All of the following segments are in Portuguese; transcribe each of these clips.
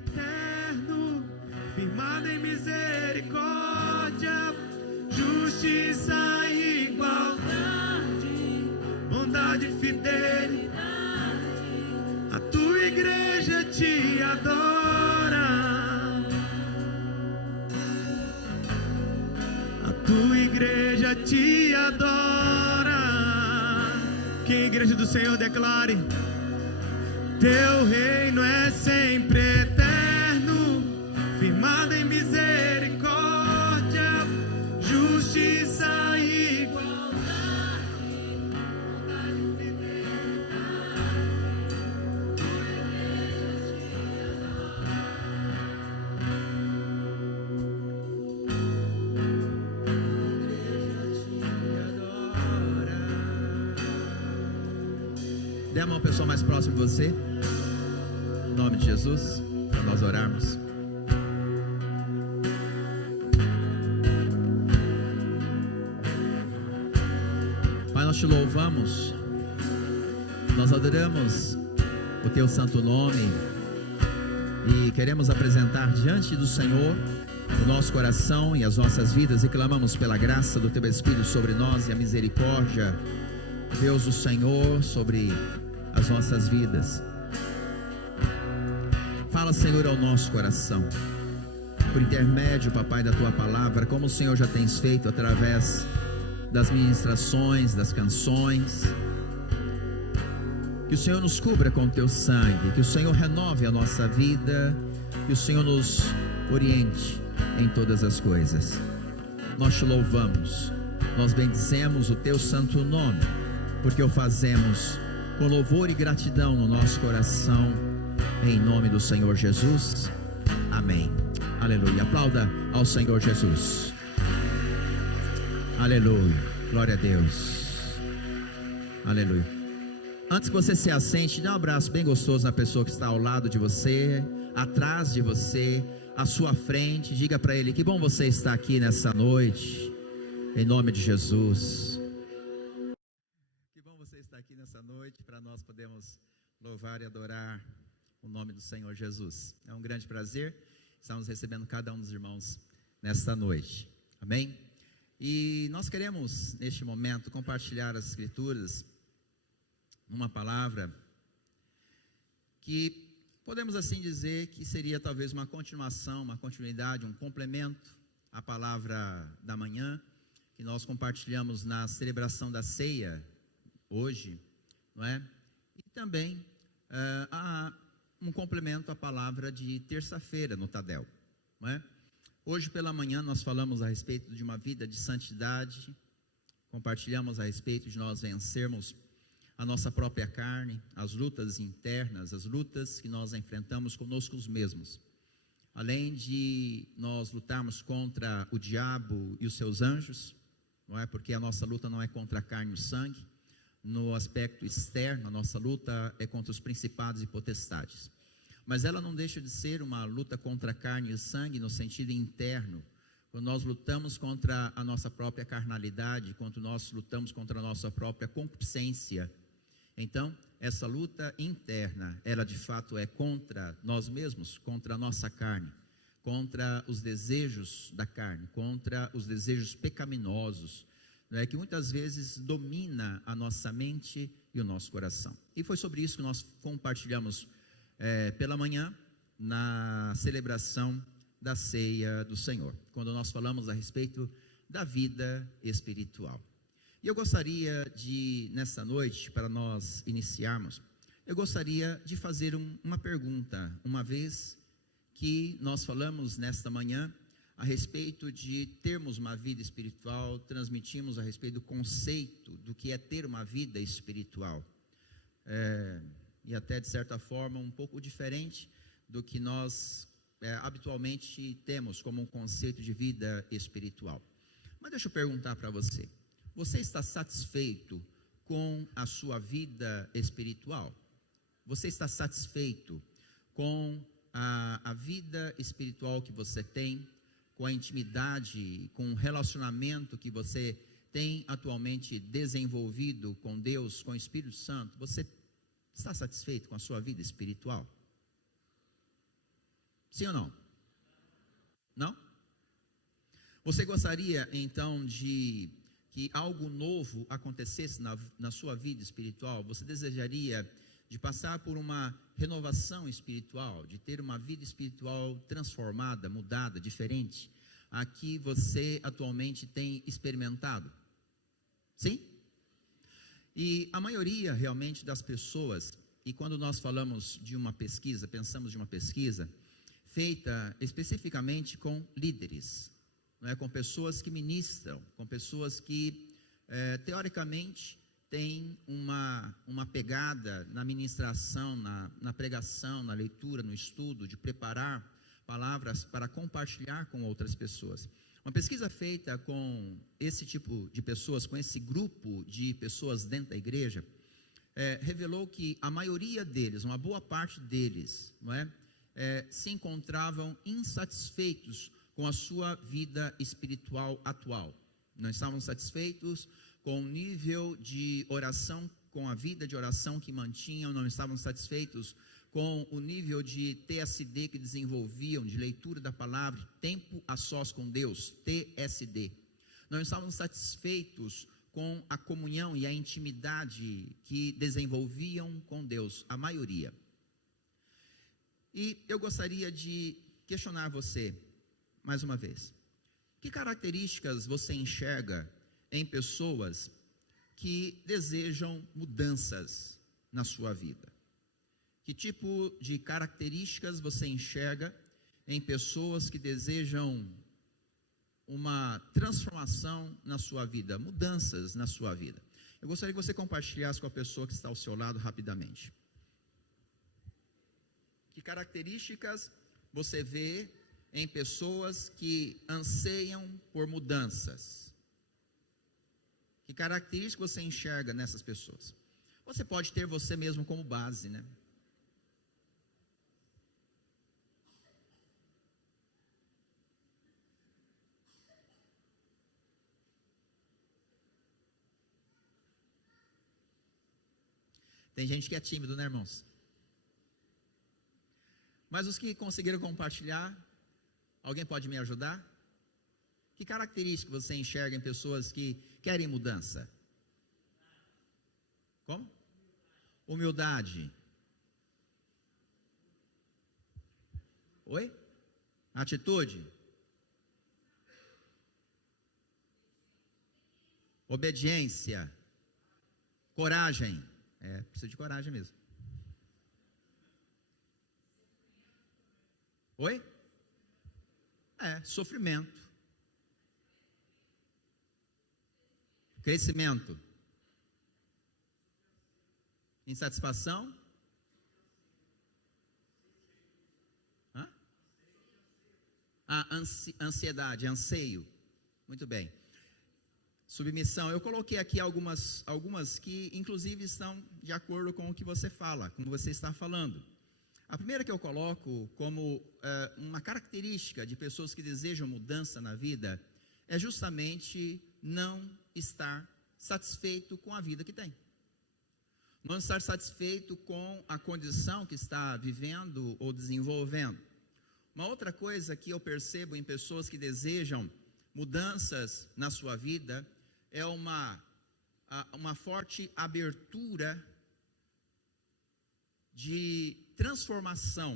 eterno, firmado em misericórdia, justiça e igualdade, bondade e fidelidade. A tua igreja te adora, a tua igreja te adora. Que a igreja do Senhor declare: teu reino é sempre eterno, firmado em misericórdia, justiça e igualdade, bondade e fidelidade. Tua igreja te adora. Dê a mão ao pessoal mais próximo de você, em nome de Jesus, para nós orarmos. Pai, nós te louvamos, nós adoramos o teu santo nome e queremos apresentar diante do Senhor o nosso coração e as nossas vidas, e clamamos pela graça do teu Espírito sobre nós e a misericórdia, Deus do Senhor, sobre as nossas vidas. Fala, Senhor, ao nosso coração, por intermédio, papai, da tua palavra, como o Senhor já tens feito através das ministrações, das canções. Que o Senhor nos cubra com o teu sangue, que o Senhor renove a nossa vida, que o Senhor nos oriente em todas as coisas. Nós te louvamos, nós bendizemos o teu santo nome, porque o fazemos com louvor e gratidão no nosso coração, em nome do Senhor Jesus, amém, aleluia. Aplauda ao Senhor Jesus, aleluia, glória a Deus, aleluia. Antes que você se assente, dê um abraço bem gostoso na pessoa que está ao lado de você, atrás de você, à sua frente. Diga para ele: que bom você estar aqui nessa noite, em nome de Jesus. Aqui nessa noite, para nós podermos louvar e adorar o nome do Senhor Jesus. É um grande prazer estarmos recebendo cada um dos irmãos nesta noite, amém? E nós queremos neste momento compartilhar as Escrituras, uma palavra que podemos assim dizer que seria talvez uma continuação, uma continuidade, um complemento à palavra da manhã, que nós compartilhamos na celebração da ceia hoje, não é? E também há um complemento à palavra de terça-feira no Tadel, não é? Hoje pela manhã nós falamos a respeito de uma vida de santidade, compartilhamos a respeito de nós vencermos a nossa própria carne, as lutas internas, as lutas que nós enfrentamos conosco mesmos, além de nós lutarmos contra o diabo e os seus anjos, não é? Porque a nossa luta não é contra a carne e o sangue. No aspecto externo, a nossa luta é contra os principados e potestades, mas ela não deixa de ser uma luta contra a carne e o sangue no sentido interno, quando nós lutamos contra a nossa própria carnalidade, quando nós lutamos contra a nossa própria concupiscência. Então, essa luta interna, ela de fato é contra nós mesmos, contra a nossa carne, contra os desejos da carne, contra os desejos pecaminosos, que muitas vezes domina a nossa mente e o nosso coração. E foi sobre isso que nós compartilhamos pela manhã, na celebração da ceia do Senhor, quando nós falamos a respeito da vida espiritual. E eu gostaria de, nessa noite, para nós iniciarmos, eu gostaria de fazer uma pergunta, uma vez que nós falamos nesta manhã a respeito de termos uma vida espiritual, transmitimos a respeito do conceito do que é ter uma vida espiritual, e até de certa forma um pouco diferente do que nós habitualmente temos como um conceito de vida espiritual. Mas deixa eu perguntar para você, você está satisfeito com a sua vida espiritual? Você está satisfeito com a vida espiritual que você tem, com a intimidade, com o relacionamento que você tem atualmente desenvolvido com Deus, com o Espírito Santo? Você está satisfeito com a sua vida espiritual? Sim ou não? Não? Você gostaria, então, de que algo novo acontecesse na sua vida espiritual? Você desejaria de passar por uma renovação espiritual, de ter uma vida espiritual transformada, mudada, diferente, a que você atualmente tem experimentado? Sim? E a maioria realmente das pessoas, e quando nós falamos de uma pesquisa, pensamos de uma pesquisa feita especificamente com líderes, não é? Com pessoas que ministram, com pessoas que teoricamente têm uma pegada na ministração, na pregação, na leitura, no estudo, de preparar palavras para compartilhar com outras pessoas. Uma pesquisa feita com esse tipo de pessoas, com esse grupo de pessoas dentro da igreja, revelou que a maioria deles, uma boa parte deles, não é, se encontravam insatisfeitos com a sua vida espiritual atual. Não estavam satisfeitos com o nível de oração, com a vida de oração que mantinham, não estavam satisfeitos com o nível de TSD que desenvolviam, de leitura da palavra, tempo a sós com Deus, TSD. Não estavam satisfeitos com a comunhão e a intimidade que desenvolviam com Deus, a maioria. E eu gostaria de questionar você, mais uma vez. Que características você enxerga em pessoas que desejam mudanças na sua vida? Que tipo de características você enxerga em pessoas que desejam uma transformação na sua vida, mudanças na sua vida? Eu gostaria que você compartilhasse com a pessoa que está ao seu lado rapidamente. Que características você vê em pessoas que anseiam por mudanças? Que características você enxerga nessas pessoas? Você pode ter você mesmo como base, né? Tem gente que é tímido, né, irmãos? Mas os que conseguiram compartilhar, alguém pode me ajudar? Que característica você enxerga em pessoas que querem mudança? Como? Humildade. Oi? Atitude? Obediência? Coragem? Precisa de coragem mesmo. Oi? Sofrimento. Crescimento. Insatisfação. Ansiedade, anseio. Muito bem. Submissão. Eu coloquei aqui algumas que inclusive estão de acordo com o que você fala, como você está falando. A primeira que eu coloco como uma característica de pessoas que desejam mudança na vida é justamente não estar satisfeito com a vida que tem. Não estar satisfeito com a condição que está vivendo ou desenvolvendo. Uma outra coisa que eu percebo em pessoas que desejam mudanças na sua vida é uma forte abertura de transformação,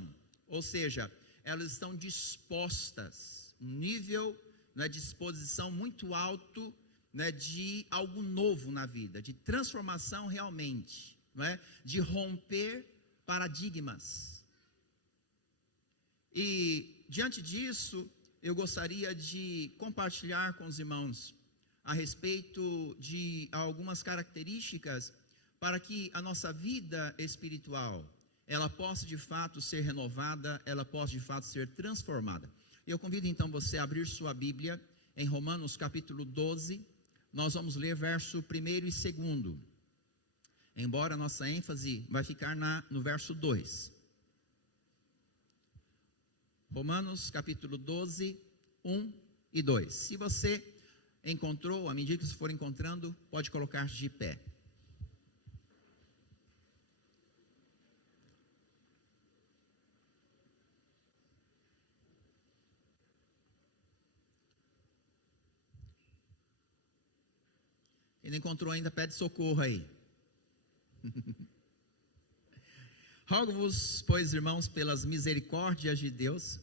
ou seja, elas estão dispostas, um nível de disposição muito alto, de algo novo na vida, de transformação realmente, de romper paradigmas. E diante disso, eu gostaria de compartilhar com os irmãos a respeito de algumas características para que a nossa vida espiritual, ela possa de fato ser renovada, ela possa de fato ser transformada. Eu convido então você a abrir sua Bíblia em Romanos capítulo 12, nós vamos ler verso 1 e 2, embora a nossa ênfase vai ficar no verso 2. Romanos capítulo 12, 1 e 2. Se você encontrou, à medida que você for encontrando, pode colocar de pé. Quem não encontrou ainda, pede socorro aí. Rogo-vos, pois, irmãos, pelas misericórdias de Deus,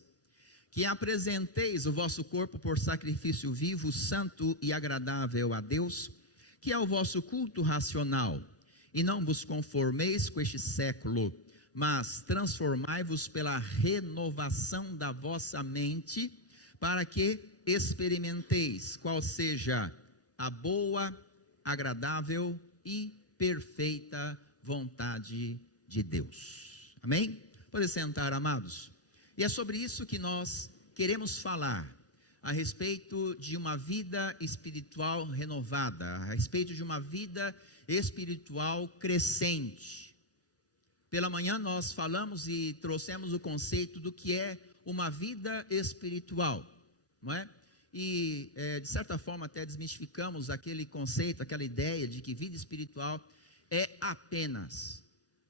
que apresenteis o vosso corpo por sacrifício vivo, santo e agradável a Deus, que é o vosso culto racional, e não vos conformeis com este século, mas transformai-vos pela renovação da vossa mente, para que experimenteis qual seja a boa, agradável e perfeita vontade de Deus. Amém? Pode sentar, amados. E é sobre isso que nós queremos falar, a respeito de uma vida espiritual renovada, a respeito de uma vida espiritual crescente. Pela manhã nós falamos e trouxemos o conceito do que é uma vida espiritual, não é? E de certa forma até desmistificamos aquele conceito, aquela ideia de que vida espiritual é apenas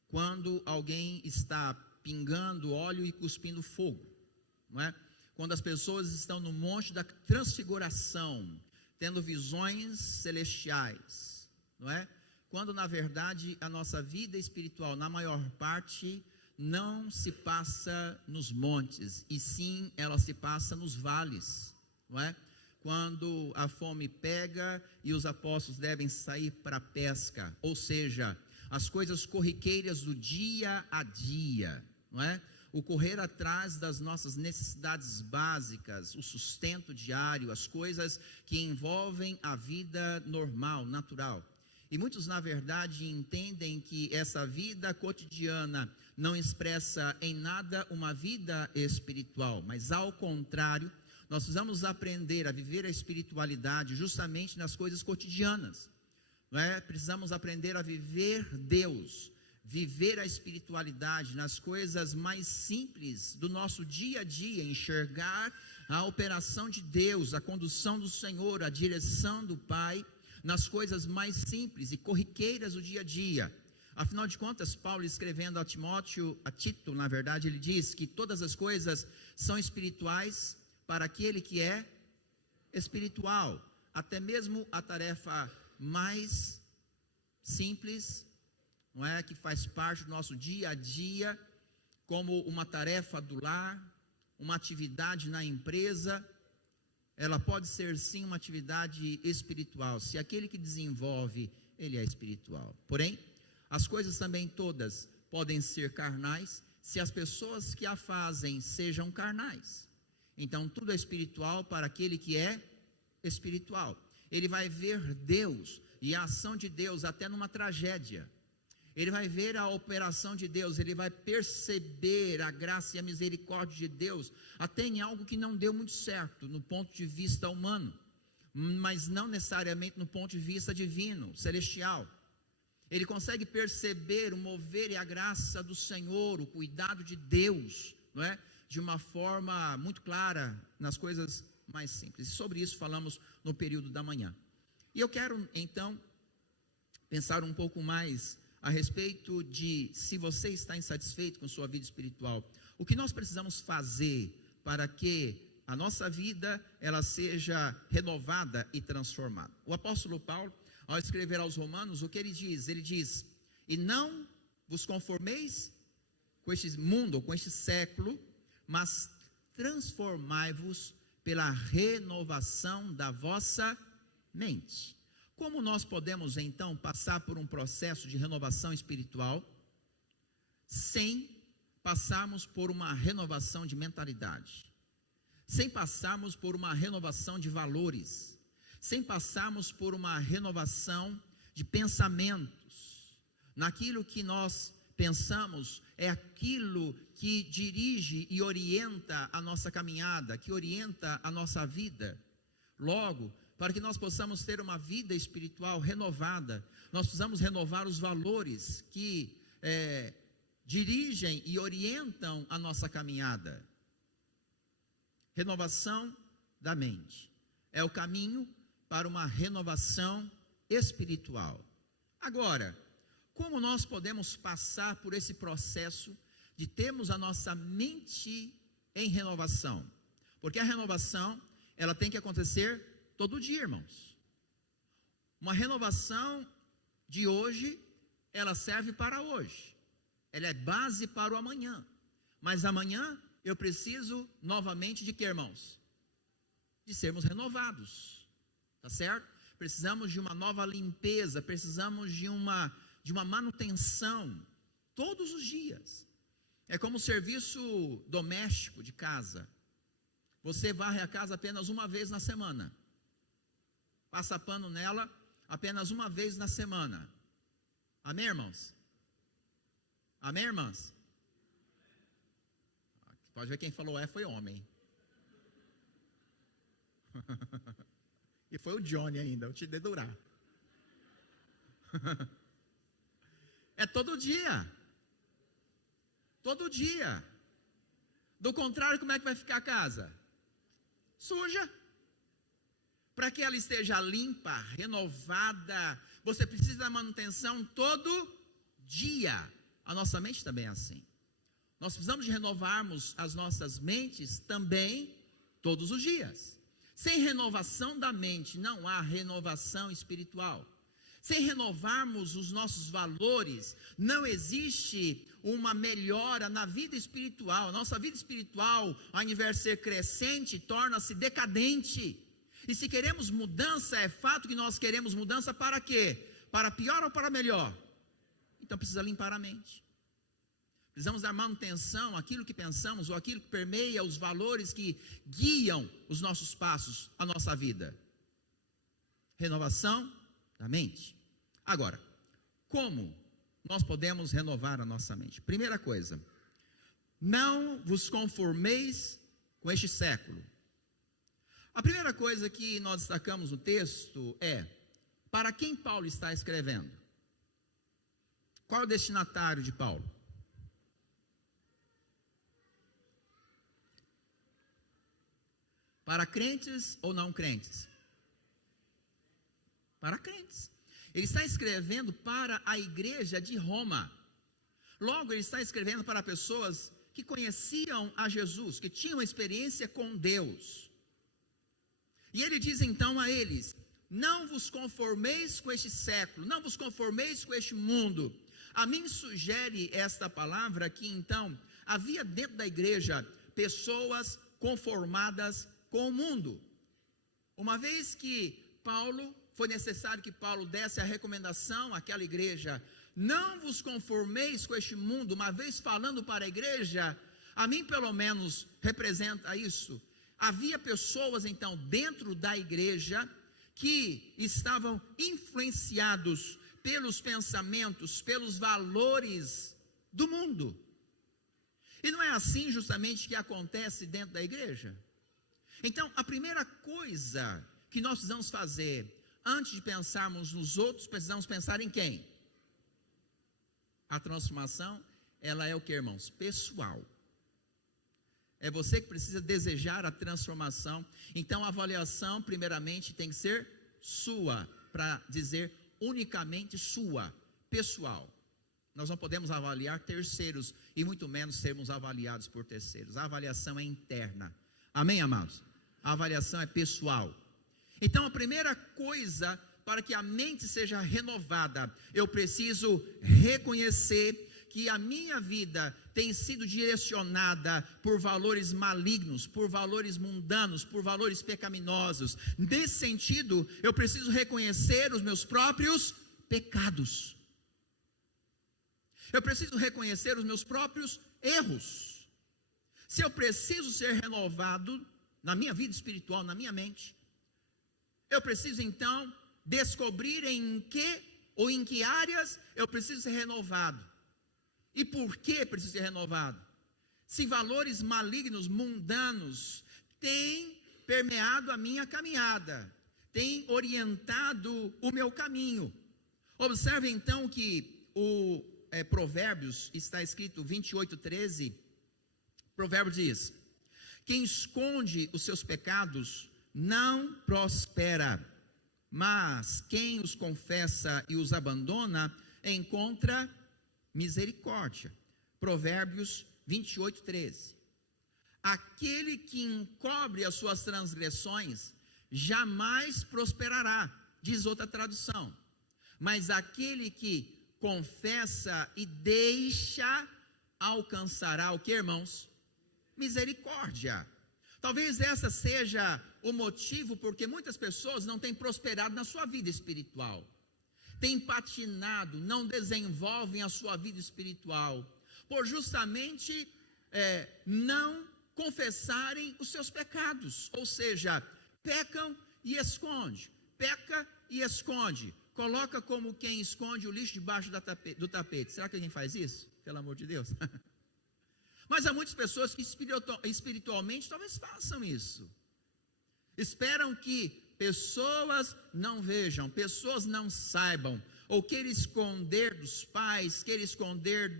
quando alguém está pingando óleo e cuspindo fogo, não é? Quando as pessoas estão no monte da transfiguração, tendo visões celestiais, não é? Quando na verdade a nossa vida espiritual, na maior parte, não se passa nos montes, e sim ela se passa nos vales, não é? Quando a fome pega e os apóstolos devem sair para a pesca, ou seja, as coisas corriqueiras do dia a dia, não é? O correr atrás das nossas necessidades básicas, o sustento diário, as coisas que envolvem a vida normal, natural. E muitos, na verdade, entendem que essa vida cotidiana não expressa em nada uma vida espiritual, mas ao contrário, nós precisamos aprender a viver a espiritualidade justamente nas coisas cotidianas, não é? Precisamos aprender a viver Deus, viver a espiritualidade nas coisas mais simples do nosso dia a dia, enxergar a operação de Deus, a condução do Senhor, a direção do Pai, nas coisas mais simples e corriqueiras do dia a dia. Afinal de contas, Paulo escrevendo a Tito, na verdade, ele diz que todas as coisas são espirituais para aquele que é espiritual, até mesmo a tarefa mais simples, não é, que faz parte do nosso dia a dia, como uma tarefa do lar, uma atividade na empresa, ela pode ser sim uma atividade espiritual, se aquele que desenvolve, ele é espiritual. Porém, as coisas também todas podem ser carnais, se as pessoas que a fazem sejam carnais. Então tudo é espiritual para aquele que é espiritual. Ele vai ver Deus e a ação de Deus até numa tragédia. Ele vai ver a operação de Deus, ele vai perceber a graça e a misericórdia de Deus, até em algo que não deu muito certo, no ponto de vista humano, mas não necessariamente no ponto de vista divino, celestial. Ele consegue perceber o mover e a graça do Senhor, o cuidado de Deus, não é? De uma forma muito clara, nas coisas mais simples. E sobre isso falamos no período da manhã. E eu quero, então, pensar um pouco mais a respeito de se você está insatisfeito com sua vida espiritual, o que nós precisamos fazer para que a nossa vida ela seja renovada e transformada. O apóstolo Paulo, ao escrever aos Romanos, o que ele diz? Ele diz: e não vos conformeis com este mundo, ou com este século, mas transformai-vos pela renovação da vossa mente. Como nós podemos então passar por um processo de renovação espiritual sem passarmos por uma renovação de mentalidade, sem passarmos por uma renovação de valores, sem passarmos por uma renovação de pensamentos? Naquilo que nós pensamos é aquilo que dirige e orienta a nossa caminhada, que orienta a nossa vida. Logo, para que nós possamos ter uma vida espiritual renovada, nós precisamos renovar os valores que dirigem e orientam a nossa caminhada. Renovação da mente é o caminho para uma renovação espiritual. Agora, como nós podemos passar por esse processo de termos a nossa mente em renovação? Porque a renovação, ela tem que acontecer todo dia, irmãos. Uma renovação de hoje, ela serve para hoje. Ela é base para o amanhã. Mas amanhã eu preciso novamente de que, irmãos? De sermos renovados. Tá certo? Precisamos de uma nova limpeza, precisamos de uma manutenção todos os dias. É como o serviço doméstico de casa. Você varre a casa apenas uma vez na semana. Passa pano nela apenas uma vez na semana. Amém, irmãos? Amém, irmãs? Pode ver quem falou foi homem. E foi o Johnny ainda, eu te dedurar. É todo dia. Todo dia. Do contrário, como é que vai ficar a casa? Suja. Para que ela esteja limpa, renovada, você precisa da manutenção todo dia. A nossa mente também é assim. Nós precisamos de renovarmos as nossas mentes também todos os dias. Sem renovação da mente, não há renovação espiritual. Sem renovarmos os nossos valores, não existe uma melhora na vida espiritual. A nossa vida espiritual, ao invés de ser crescente, torna-se decadente. E se queremos mudança, é fato que nós queremos mudança para quê? Para pior ou para melhor? Então precisa limpar a mente. Precisamos dar manutenção àquilo que pensamos, ou àquilo que permeia os valores que guiam os nossos passos, a nossa vida. Renovação da mente. Agora, como nós podemos renovar a nossa mente? Primeira coisa, não vos conformeis com este século. A primeira coisa que nós destacamos no texto é, para quem Paulo está escrevendo? Qual é o destinatário de Paulo? Para crentes ou não crentes? Para crentes. Ele está escrevendo para a igreja de Roma. Logo, ele está escrevendo para pessoas que conheciam a Jesus, que tinham experiência com Deus. E ele diz então a eles: não vos conformeis com este século, não vos conformeis com este mundo. A mim sugere esta palavra que então havia dentro da igreja pessoas conformadas com o mundo. Uma vez que foi necessário que Paulo desse a recomendação àquela igreja: não vos conformeis com este mundo, uma vez falando para a igreja, a mim pelo menos representa isso. Havia pessoas então dentro da igreja que estavam influenciados pelos pensamentos, pelos valores do mundo. E não é assim justamente que acontece dentro da igreja? Então, a primeira coisa que nós precisamos fazer, antes de pensarmos nos outros, precisamos pensar em quem? A transformação, ela é o que, irmãos? Pessoal. É você que precisa desejar a transformação. Então, a avaliação, primeiramente, tem que ser sua, para dizer unicamente sua, pessoal. Nós não podemos avaliar terceiros, e muito menos sermos avaliados por terceiros. A avaliação é interna. Amém, amados? A avaliação é pessoal. Então, a primeira coisa para que a mente seja renovada, eu preciso reconhecer que a minha vida tem sido direcionada por valores malignos, por valores mundanos, por valores pecaminosos. Nesse sentido, eu preciso reconhecer os meus próprios pecados. Eu preciso reconhecer os meus próprios erros. Se eu preciso ser renovado na minha vida espiritual, na minha mente, eu preciso então descobrir em que ou em que áreas eu preciso ser renovado. E por que preciso ser renovado? Se valores malignos, mundanos, têm permeado a minha caminhada, têm orientado o meu caminho. Observe então que o Provérbios, está escrito 28:13, Provérbio diz: quem esconde os seus pecados não prospera, mas quem os confessa e os abandona encontra misericórdia. Provérbios 28:13. Aquele que encobre as suas transgressões jamais prosperará, diz outra tradução. Mas aquele que confessa e deixa alcançará o que, irmãos? Misericórdia. Talvez essa seja o motivo porque muitas pessoas não têm prosperado na sua vida espiritual. Têm patinado, não desenvolvem a sua vida espiritual, por justamente não confessarem os seus pecados. Ou seja, pecam e esconde, peca e esconde. Coloca como quem esconde o lixo debaixo do tapete. Será que alguém faz isso? Pelo amor de Deus. Mas há muitas pessoas que espiritualmente talvez façam isso. Esperam que pessoas não vejam, pessoas não saibam, ou queira esconder dos pais, queira esconder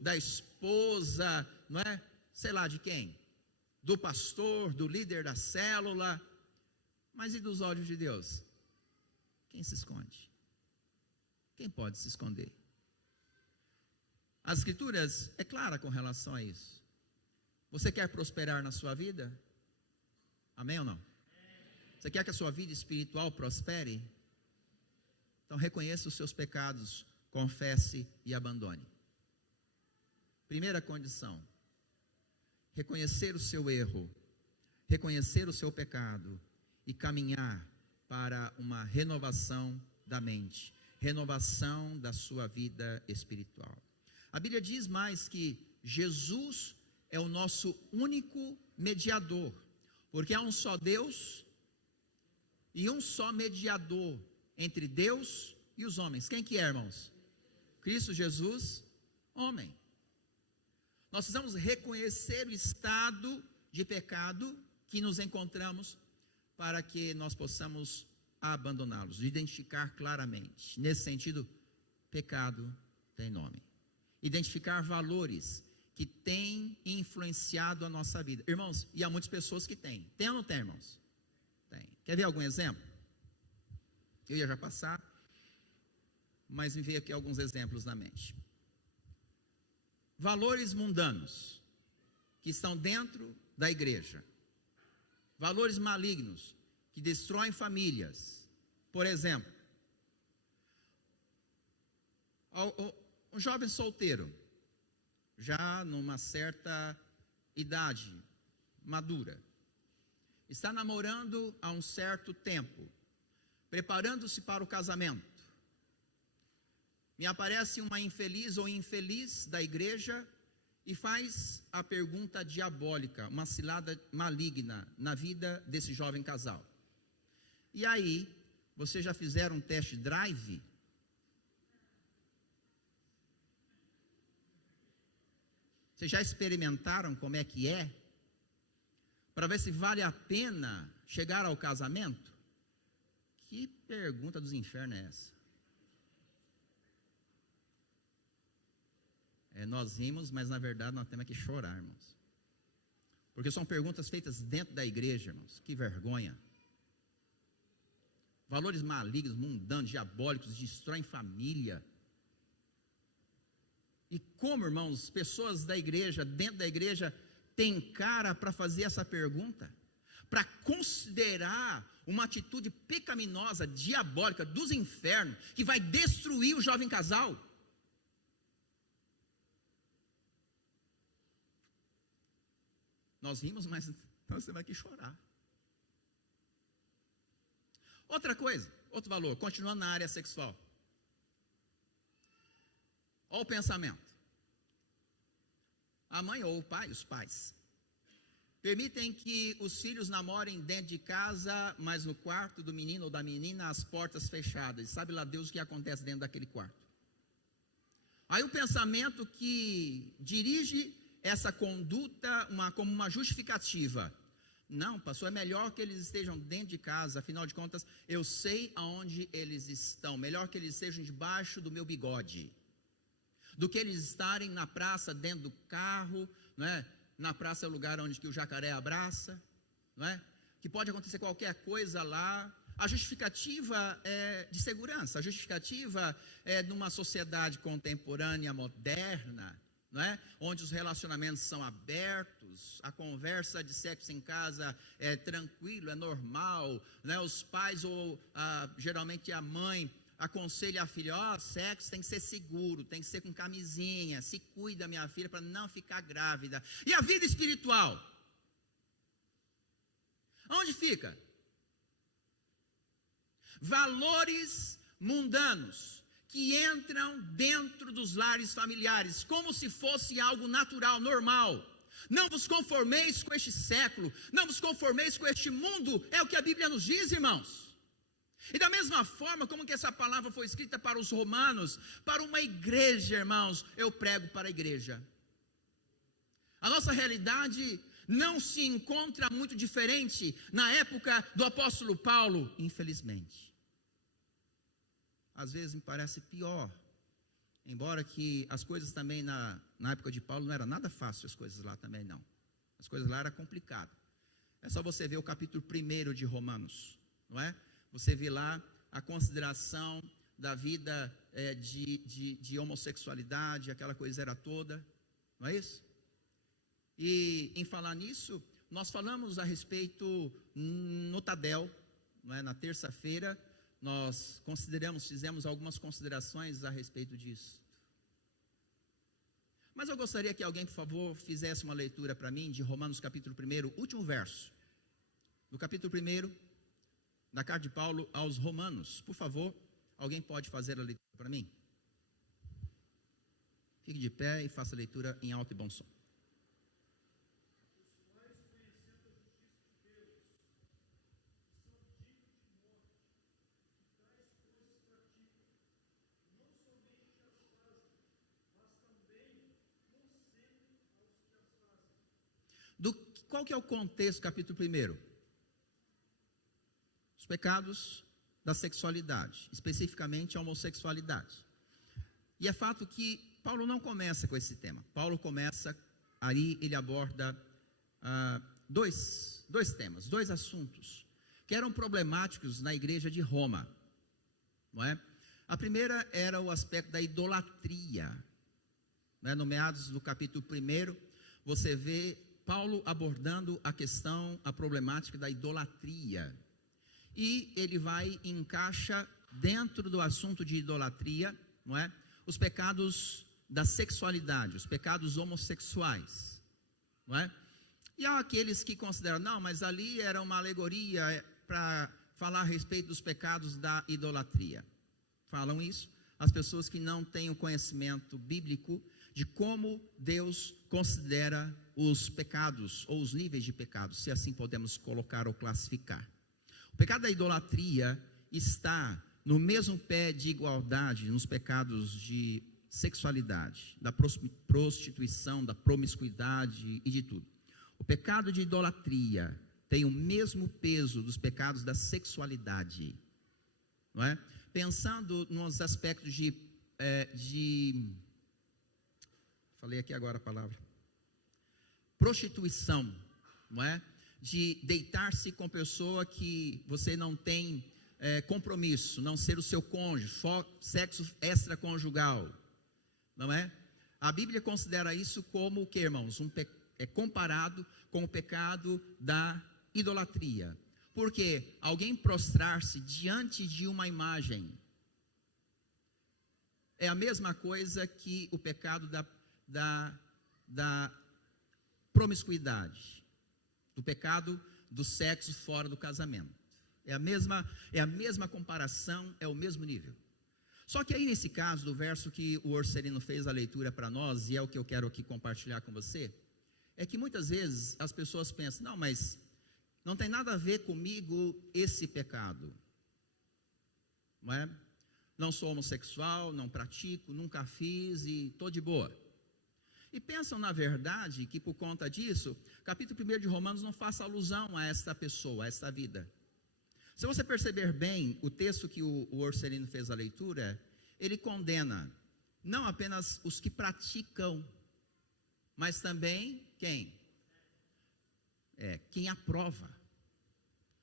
da esposa, não é? Sei lá de quem? Do pastor, do líder da célula. Mas e dos olhos de Deus? Quem se esconde? Quem pode se esconder? As Escrituras é clara com relação a isso. Você quer prosperar na sua vida? Amém ou não? Você quer que a sua vida espiritual prospere? Então reconheça os seus pecados, confesse e abandone. Primeira condição: reconhecer o seu erro, reconhecer o seu pecado e caminhar para uma renovação da mente, renovação da sua vida espiritual. A Bíblia diz mais que Jesus é o nosso único mediador, porque há um só Deus e um só mediador entre Deus e os homens. Quem que é, irmãos? Cristo Jesus, homem. Nós precisamos reconhecer o estado de pecado que nos encontramos para que nós possamos abandoná-los, identificar claramente. Nesse sentido, pecado tem nome. Identificar valores que têm influenciado a nossa vida. Irmãos, e há muitas pessoas que têm. Tem ou não tem, irmãos? Tem. Quer ver algum exemplo? Eu ia já passar, mas me veio aqui alguns exemplos na mente. Valores mundanos que estão dentro da igreja. Valores malignos que destroem famílias. Por exemplo, um jovem solteiro, já numa certa idade madura, está namorando há um certo tempo, preparando-se para o casamento. Me aparece uma infeliz ou infeliz da igreja e faz a pergunta diabólica, uma cilada maligna na vida desse jovem casal. E aí, vocês já fizeram um test drive? Vocês já experimentaram como é que é? Para ver se vale a pena chegar ao casamento? Que pergunta dos infernos é essa? Nós rimos, mas na verdade nós temos que chorar, irmãos. Porque são perguntas feitas dentro da igreja, irmãos. Que vergonha. Valores malignos, mundanos, diabólicos, destroem família. E como, irmãos, pessoas da igreja, dentro da igreja, têm cara para fazer essa pergunta? Para considerar uma atitude pecaminosa, diabólica, dos infernos, que vai destruir o jovem casal? Nós rimos, mas nós temos que chorar. Outra coisa, outro valor, continuando na área sexual. Olha o pensamento. A mãe ou o pai, os pais, permitem que os filhos namorem dentro de casa, mas no quarto do menino ou da menina, as portas fechadas. Sabe lá Deus o que acontece dentro daquele quarto. Aí o pensamento que dirige essa conduta como uma justificativa. Não, pastor, é melhor que eles estejam dentro de casa, afinal de contas, eu sei aonde eles estão. Melhor que eles estejam debaixo do meu bigode, do que eles estarem na praça, dentro do carro, não é? Na praça é o lugar onde que o jacaré abraça, não é? Que pode acontecer qualquer coisa lá. A justificativa é de segurança, a justificativa é numa sociedade contemporânea, moderna, não é? Onde os relacionamentos são abertos, a conversa de sexo em casa é tranquilo, é normal, né? Os pais ou geralmente a mãe aconselha a filha: ó, sexo tem que ser seguro, tem que ser com camisinha, se cuida, minha filha, para não ficar grávida. E a vida espiritual? Onde fica? Valores mundanos que entram dentro dos lares familiares, como se fosse algo natural, normal. Não vos conformeis com este século, não vos conformeis com este mundo, é o que a Bíblia nos diz, irmãos. E da mesma forma como que essa palavra foi escrita para os romanos, para uma igreja, irmãos, eu prego para a igreja. A nossa realidade não se encontra muito diferente na época do apóstolo Paulo, infelizmente. Às vezes me parece pior, embora que as coisas também na época de Paulo não era nada fácil, as coisas lá também não. As coisas lá eram complicadas. É só você ver o capítulo 1 de Romanos, não é? Você vê lá a consideração da vida de homossexualidade, aquela coisa era toda, não é isso? E em falar nisso, nós falamos a respeito no Tadel, não é? Na terça-feira, nós fizemos algumas considerações a respeito disso. Mas eu gostaria que alguém, por favor, fizesse uma leitura para mim de Romanos capítulo 1, último verso. No capítulo 1, da carta de Paulo aos Romanos. Por favor, alguém pode fazer a leitura para mim? Fique de pé e faça a leitura em alto e bom som. Qual que é o contexto do capítulo 1? Os pecados da sexualidade, especificamente a homossexualidade. E é fato que Paulo não começa com esse tema. Paulo começa, aí ele aborda dois temas, dois assuntos, que eram problemáticos na igreja de Roma, não é? A primeira era o aspecto da idolatria, né? No meados do capítulo 1, você vê Paulo abordando a problemática da idolatria. E ele vai e encaixa dentro do assunto de idolatria, não é? Os pecados da sexualidade, os pecados homossexuais, não é? E há aqueles que consideram, não, mas ali era uma alegoria para falar a respeito dos pecados da idolatria. Falam isso as pessoas que não têm o conhecimento bíblico de como Deus considera os pecados, ou os níveis de pecados, se assim podemos colocar ou classificar. O pecado da idolatria está no mesmo pé de igualdade nos pecados de sexualidade, da prostituição, da promiscuidade e de tudo. O pecado de idolatria tem o mesmo peso dos pecados da sexualidade, não é? Pensando nos aspectos falei aqui agora a palavra, prostituição, não é? De deitar-se com pessoa que você não tem compromisso, não ser o seu cônjuge, sexo extraconjugal, não é? A Bíblia considera isso como o que, irmãos? É comparado com o pecado da idolatria. Porque alguém prostrar-se diante de uma imagem é a mesma coisa que o pecado da promiscuidade, do pecado do sexo fora do casamento. É a mesma comparação, é o mesmo nível. Só que aí nesse caso, do verso que o Orcelino fez a leitura para nós, e é o que eu quero aqui compartilhar com você, é que muitas vezes as pessoas pensam, não, mas não tem nada a ver comigo esse pecado, não é? Não sou homossexual, não pratico, nunca fiz e estou de boa. E pensam na verdade que por conta disso, capítulo 1 de Romanos não faça alusão a esta pessoa, a esta vida. Se você perceber bem o texto que o Orcelino fez a leitura, ele condena não apenas os que praticam, mas também quem? Quem aprova.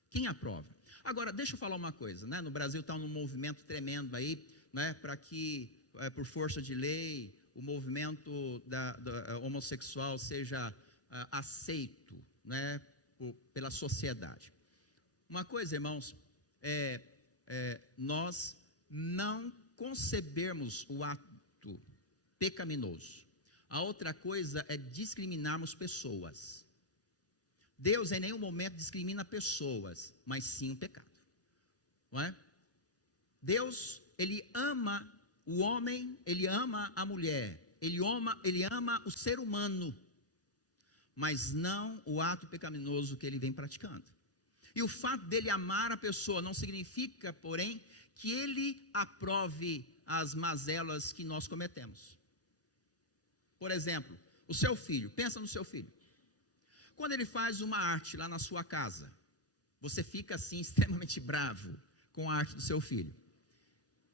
Quem aprova. Agora, deixa eu falar uma coisa, no Brasil está um movimento tremendo aí, para que, por força de lei, o movimento homossexual seja aceito, né, pela sociedade. Uma coisa, irmãos, nós não concebermos o ato pecaminoso. A outra coisa é discriminarmos pessoas. Deus em nenhum momento discrimina pessoas, mas sim o pecado, não é? Deus, Ele ama o homem, Ele ama a mulher, Ele ama o ser humano, mas não o ato pecaminoso que ele vem praticando. E o fato dele amar a pessoa não significa, porém, que ele aprove as mazelas que nós cometemos. Por exemplo, o seu filho, pensa no seu filho. Quando ele faz uma arte lá na sua casa, você fica assim extremamente bravo com a arte do seu filho.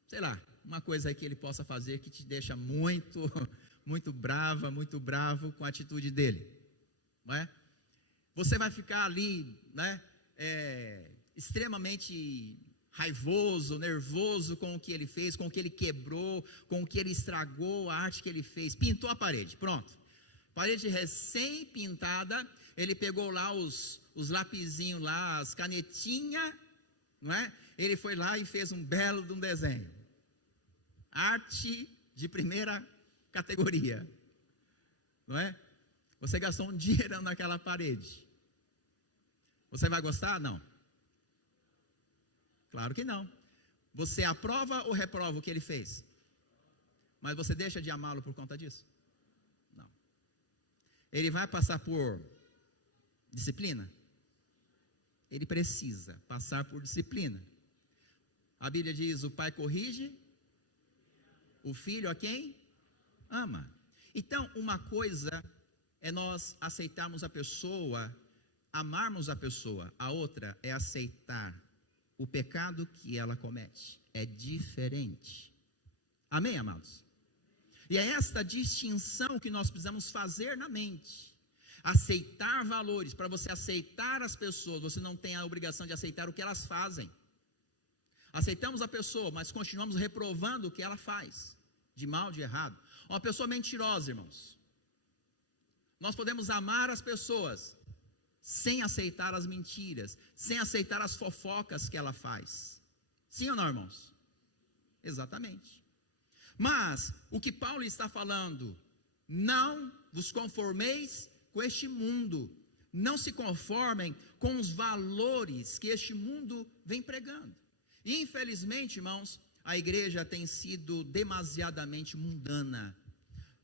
Sei lá, uma coisa aí que ele possa fazer que te deixa muito bravo com a atitude dele, não é? Você vai ficar ali, né, extremamente raivoso, nervoso com o que ele fez, com o que ele quebrou, com o que ele estragou, a arte que ele fez. Pintou a parede, pronto. Parede recém-pintada, ele pegou lá os lapisinhos lá, as canetinhas, não é? Ele foi lá e fez um belo de um desenho. Arte de primeira categoria, não é? Você gastou um dinheirão naquela parede. Você vai gostar? Não. Claro que não. Você aprova ou reprova o que ele fez? Mas você deixa de amá-lo por conta disso? Não. Ele vai passar por disciplina? Ele precisa passar por disciplina. A Bíblia diz: o pai corrige o filho a quem ama. Então, uma coisa é nós aceitarmos a pessoa, amarmos a pessoa. A outra é aceitar o pecado que ela comete. É diferente. Amém, amados? E é esta distinção que nós precisamos fazer na mente. Aceitar valores. Para você aceitar as pessoas, você não tem a obrigação de aceitar o que elas fazem. Aceitamos a pessoa, mas continuamos reprovando o que ela faz, de mal, de errado. Uma pessoa mentirosa, irmãos. Nós podemos amar as pessoas sem aceitar as mentiras, sem aceitar as fofocas que ela faz. Sim ou não, irmãos? Exatamente. Mas o que Paulo está falando: não vos conformeis com este mundo, não se conformem com os valores que este mundo vem pregando. E infelizmente, irmãos, a igreja tem sido demasiadamente mundana.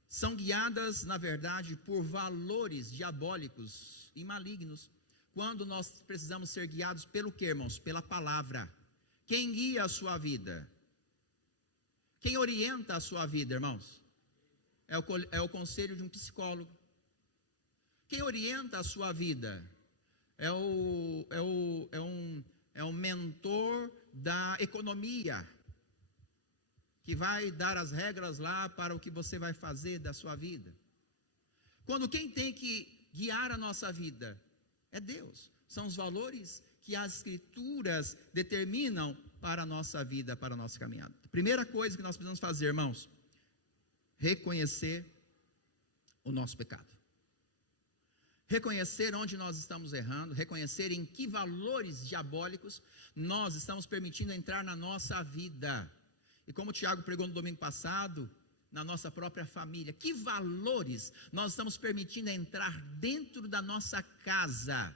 São guiadas, na verdade, por valores diabólicos e malignos, quando nós precisamos ser guiados pelo que, irmãos? Pela palavra. Quem guia a sua vida? Quem orienta a sua vida, irmãos? É o conselho de um psicólogo. Quem orienta a sua vida? É um mentor da economia, que vai dar as regras lá para o que você vai fazer da sua vida. Quando quem tem que guiar a nossa vida é Deus. São os valores que as Escrituras determinam para a nossa vida, para a nossa caminhada. Primeira coisa que nós precisamos fazer, irmãos: reconhecer o nosso pecado. Reconhecer onde nós estamos errando, reconhecer em que valores diabólicos nós estamos permitindo entrar na nossa vida. E como o Tiago pregou no domingo passado, na nossa própria família, que valores nós estamos permitindo entrar dentro da nossa casa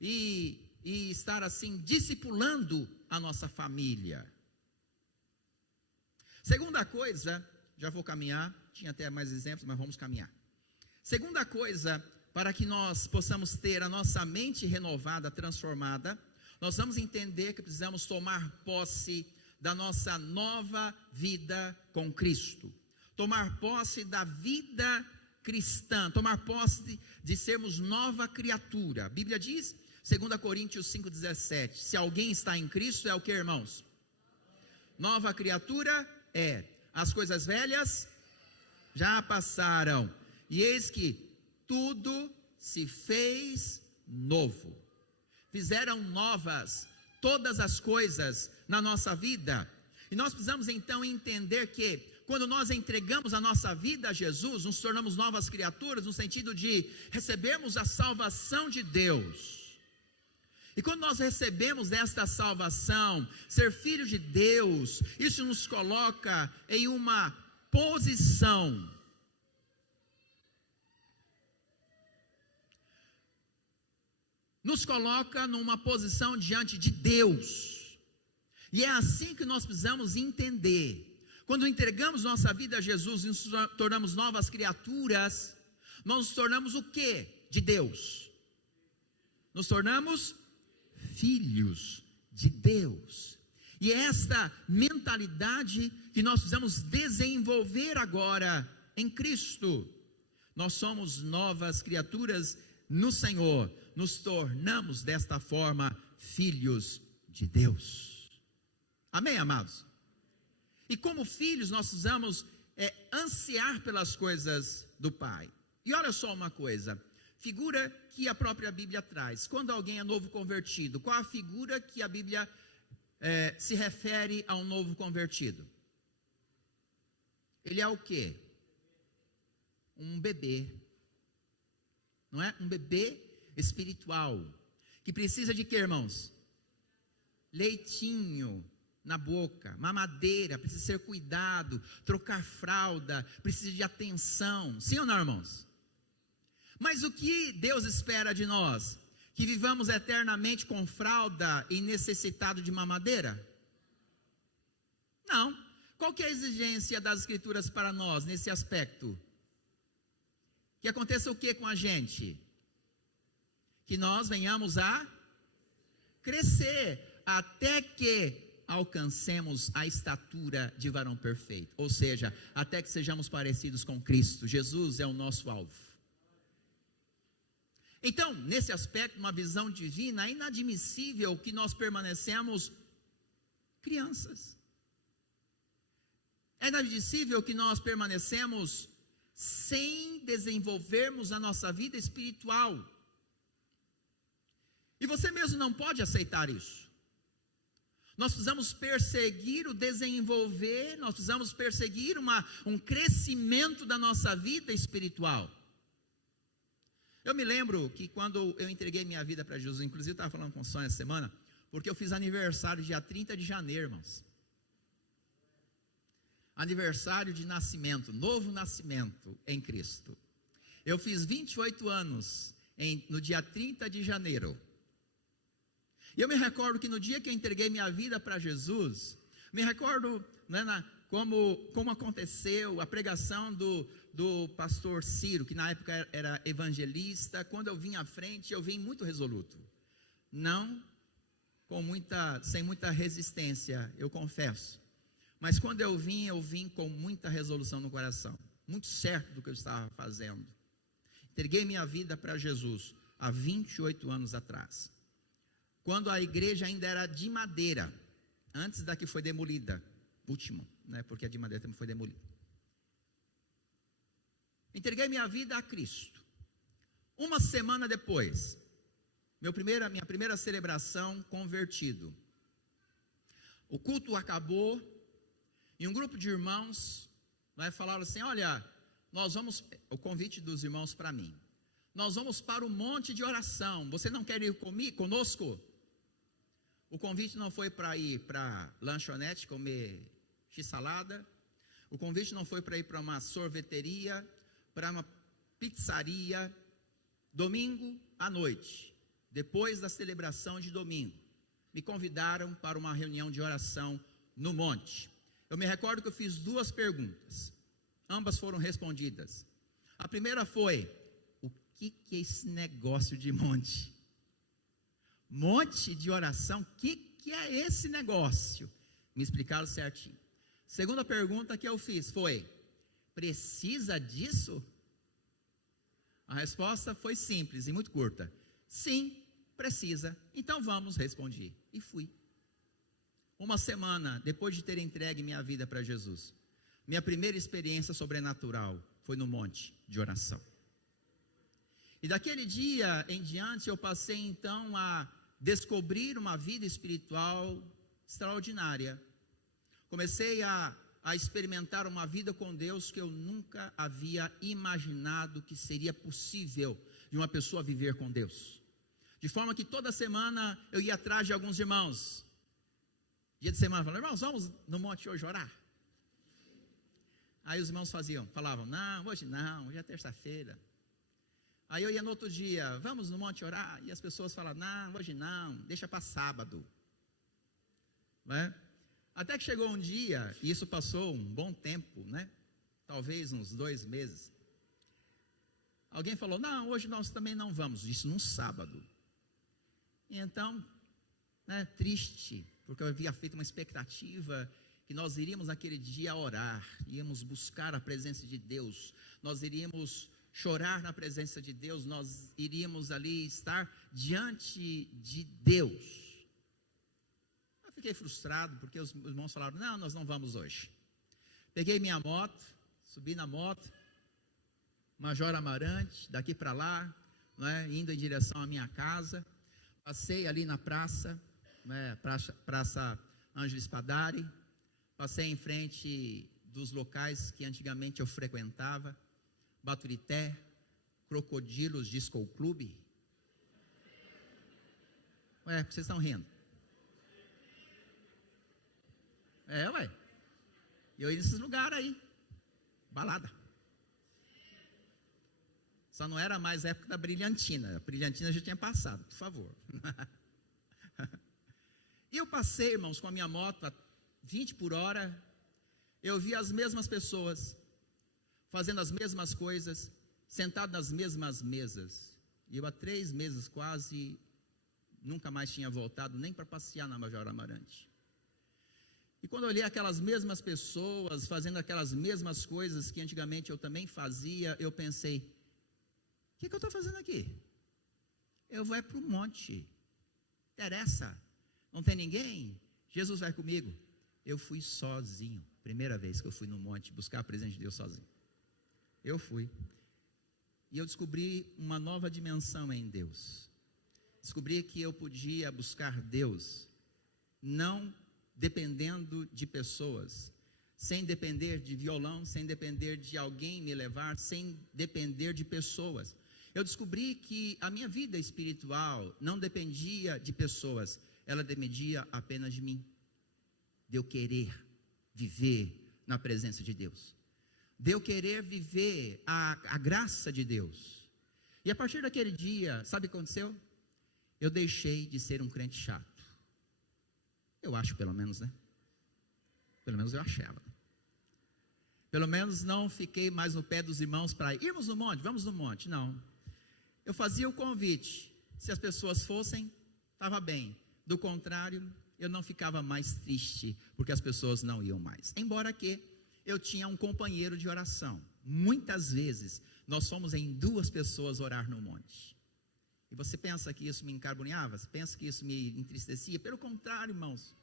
e estar assim discipulando a nossa família. Segunda coisa, já vou caminhar, tinha até mais exemplos, mas vamos caminhar. Segunda coisa, para que nós possamos ter a nossa mente renovada, transformada, nós vamos entender que precisamos tomar posse da nossa nova vida com Cristo, tomar posse da vida cristã, tomar posse de sermos nova criatura. A Bíblia diz, 2 Coríntios 5,17, se alguém está em Cristo, é o que, irmãos? Nova criatura é, as coisas velhas já passaram, e eis que tudo se fez novo. Fizeram novas todas as coisas na nossa vida. E nós precisamos então entender que quando nós entregamos a nossa vida a Jesus, nos tornamos novas criaturas, no sentido de recebermos a salvação de Deus. E quando nós recebemos esta salvação, ser filho de Deus, isso nos coloca em uma posição. Nos coloca numa posição diante de Deus. E é assim que nós precisamos entender. Quando entregamos nossa vida a Jesus e nos tornamos novas criaturas, nós nos tornamos o quê? De Deus. Nos tornamos filhos de Deus. E é esta mentalidade que nós precisamos desenvolver agora em Cristo. Nós somos novas criaturas no Senhor. Nos tornamos desta forma filhos de Deus. Amém, amados? E como filhos nós precisamos ansiar pelas coisas do Pai. E olha só uma coisa, figura que a própria Bíblia traz. Quando alguém é novo convertido, qual a figura que a Bíblia se refere a um novo convertido? Ele é o quê? Um bebê. Não é? Um bebê espiritual. Que precisa de quê, irmãos? Leitinho na boca, mamadeira, precisa ser cuidado, trocar fralda, precisa de atenção. Sim ou não, irmãos? Mas o que Deus espera de nós? Que vivamos eternamente com fralda e necessitado de mamadeira? Não. Qual que é a exigência das Escrituras para nós nesse aspecto? Que aconteça o que com a gente? Que nós venhamos a crescer até que alcancemos a estatura de varão perfeito, ou seja, até que sejamos parecidos com Cristo. Jesus é o nosso alvo. Então, nesse aspecto, uma visão divina, é inadmissível que nós permanecemos crianças. É inadmissível que nós permanecemos sem desenvolvermos a nossa vida espiritual. E você mesmo não pode aceitar isso. Nós precisamos perseguir o desenvolver, nós precisamos perseguir um crescimento da nossa vida espiritual. Eu me lembro que quando eu entreguei minha vida para Jesus, inclusive eu estava falando com o Sonho essa semana, porque eu fiz aniversário dia 30 de janeiro, irmãos. Aniversário de nascimento, novo nascimento em Cristo. Eu fiz 28 anos no dia 30 de janeiro. E eu me recordo que no dia que eu entreguei minha vida para Jesus, me recordo, né, como aconteceu a pregação do pastor Ciro, que na época era evangelista. Quando eu vim à frente, eu vim muito resoluto, não sem muita resistência, eu confesso, mas quando eu vim com muita resolução no coração, muito certo do que eu estava fazendo. Entreguei minha vida para Jesus há 28 anos atrás, quando a igreja ainda era de madeira, antes da que foi demolida, último, né, porque a de madeira também foi demolida. Entreguei minha vida a Cristo. Uma semana depois, minha primeira celebração, convertido. O culto acabou, e um grupo de irmãos falaram assim: olha, o convite dos irmãos para mim, nós vamos para o monte de oração, você não quer ir conosco? O convite não foi para ir para lanchonete comer x-salada, o convite não foi para ir para uma sorveteria, para uma pizzaria. Domingo à noite, depois da celebração de domingo, me convidaram para uma reunião de oração no monte. Eu me recordo que eu fiz 2 perguntas, ambas foram respondidas. A primeira foi: o que é esse negócio de monte? Monte de oração, o que é esse negócio? Me explicaram certinho. Segunda pergunta que eu fiz foi: precisa disso? A resposta foi simples e muito curta: sim, precisa. Então vamos, respondi. E fui. Uma semana depois de ter entregue minha vida para Jesus, minha primeira experiência sobrenatural foi no monte de oração. E daquele dia em diante eu passei então a descobrir uma vida espiritual extraordinária. Comecei a a experimentar uma vida com Deus que eu nunca havia imaginado que seria possível de uma pessoa viver com Deus. De forma que toda semana eu ia atrás de alguns irmãos. Dia de semana, eu falava, irmãos, vamos no monte hoje orar? Aí os irmãos falavam, não, hoje é terça-feira. Aí eu ia no outro dia, vamos no monte orar? E as pessoas falavam, não, hoje não, deixa para sábado. Né? Até que chegou um dia, e isso passou um bom tempo, né? Talvez uns 2 meses. Alguém falou, não, hoje nós também não vamos, isso num sábado. E então, né, triste, porque eu havia feito uma expectativa que nós iríamos naquele dia orar, íamos buscar a presença de Deus, nós iríamos chorar na presença de Deus, nós iríamos ali estar diante de Deus. Eu fiquei frustrado, porque os irmãos falaram, não, nós não vamos hoje. Peguei minha moto, subi na moto, Major Amarante, daqui para lá, né, indo em direção à minha casa, passei ali na praça, né, praça Ângelo Spadari, passei em frente dos locais que antigamente eu frequentava, Baturité, Crocodilos Disco Clube. Ué, vocês estão rindo? Ué. Eu ia nesses lugares aí, balada. Só não era mais a época da Brilhantina. A Brilhantina já tinha passado, por favor. E eu passei, irmãos, com a minha moto a 20 por hora. Eu vi as mesmas pessoas, fazendo as mesmas coisas, sentado nas mesmas mesas. E eu há 3 meses quase, nunca mais tinha voltado nem para passear na Major Amarante. E quando eu olhei aquelas mesmas pessoas, fazendo aquelas mesmas coisas que antigamente eu também fazia, eu pensei, o que eu estou fazendo aqui? Eu vou para o monte, interessa, não tem ninguém, Jesus vai comigo. Eu fui sozinho, primeira vez que eu fui no monte buscar a presença de Deus sozinho. Eu fui, e eu descobri uma nova dimensão em Deus. Descobri que eu podia buscar Deus, não dependendo de pessoas, sem depender de violão, sem depender de alguém me levar, sem depender de pessoas. Eu descobri que a minha vida espiritual não dependia de pessoas, ela dependia apenas de mim, de eu querer viver na presença de Deus, de eu querer viver a graça de Deus. E a partir daquele dia, sabe o que aconteceu? Eu deixei de ser um crente chato. Eu acho, pelo menos, né? Pelo menos eu achava. Pelo menos não fiquei mais no pé dos irmãos para irmos no monte, vamos no monte. Não. Eu fazia o convite. Se as pessoas fossem, estava bem. Do contrário, eu não ficava mais triste, porque as pessoas não iam mais. Embora que eu tinha um companheiro de oração. Muitas vezes, nós fomos em 2 pessoas orar no monte. E você pensa que isso me encarbonhava? Você pensa que isso me entristecia? Pelo contrário, irmãos,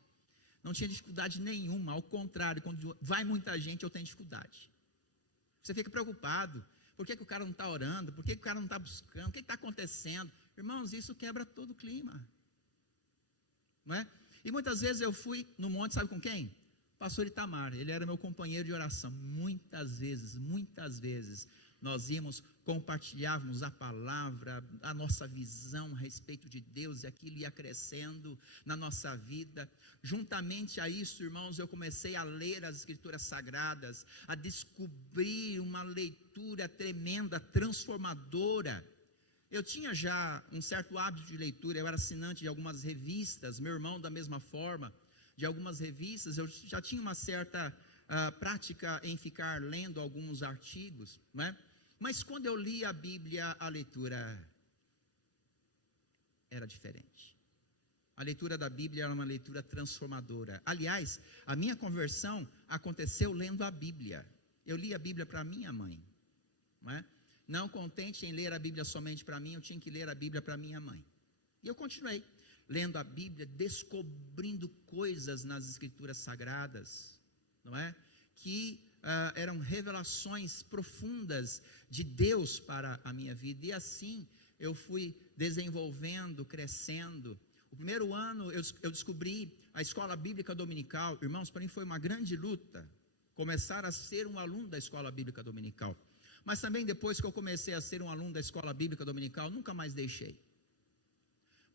não tinha dificuldade nenhuma. Ao contrário, quando vai muita gente, eu tenho dificuldade. Você fica preocupado. Por que o cara não está orando? Por que o cara não está buscando? O que está acontecendo? Irmãos, isso quebra todo o clima. Não é? E muitas vezes eu fui no monte, sabe com quem? Pastor Itamar, ele era meu companheiro de oração. Muitas vezes, nós íamos, compartilhávamos a palavra, a nossa visão a respeito de Deus, e aquilo ia crescendo na nossa vida. Juntamente a isso, irmãos, eu comecei a ler as Escrituras Sagradas, a descobrir uma leitura tremenda, transformadora. Eu tinha já um certo hábito de leitura, eu era assinante de algumas revistas, meu irmão da mesma forma, de algumas revistas, eu já tinha uma certa prática em ficar lendo alguns artigos, não é? Mas quando eu li a Bíblia, a leitura era diferente. A leitura da Bíblia era uma leitura transformadora. Aliás, a minha conversão aconteceu lendo a Bíblia. Eu li a Bíblia para minha mãe, não é? Não contente em ler a Bíblia somente para mim, eu tinha que ler a Bíblia para minha mãe. E eu continuei lendo a Bíblia, descobrindo coisas nas Escrituras Sagradas, não é? Que eram revelações profundas de Deus para a minha vida. E assim eu fui desenvolvendo, crescendo. O primeiro ano eu descobri a escola bíblica dominical. Irmãos, para mim foi uma grande luta. começar a ser um aluno da escola bíblica dominical. Mas também depois que eu comecei a ser um aluno da escola bíblica dominical, nunca mais deixei.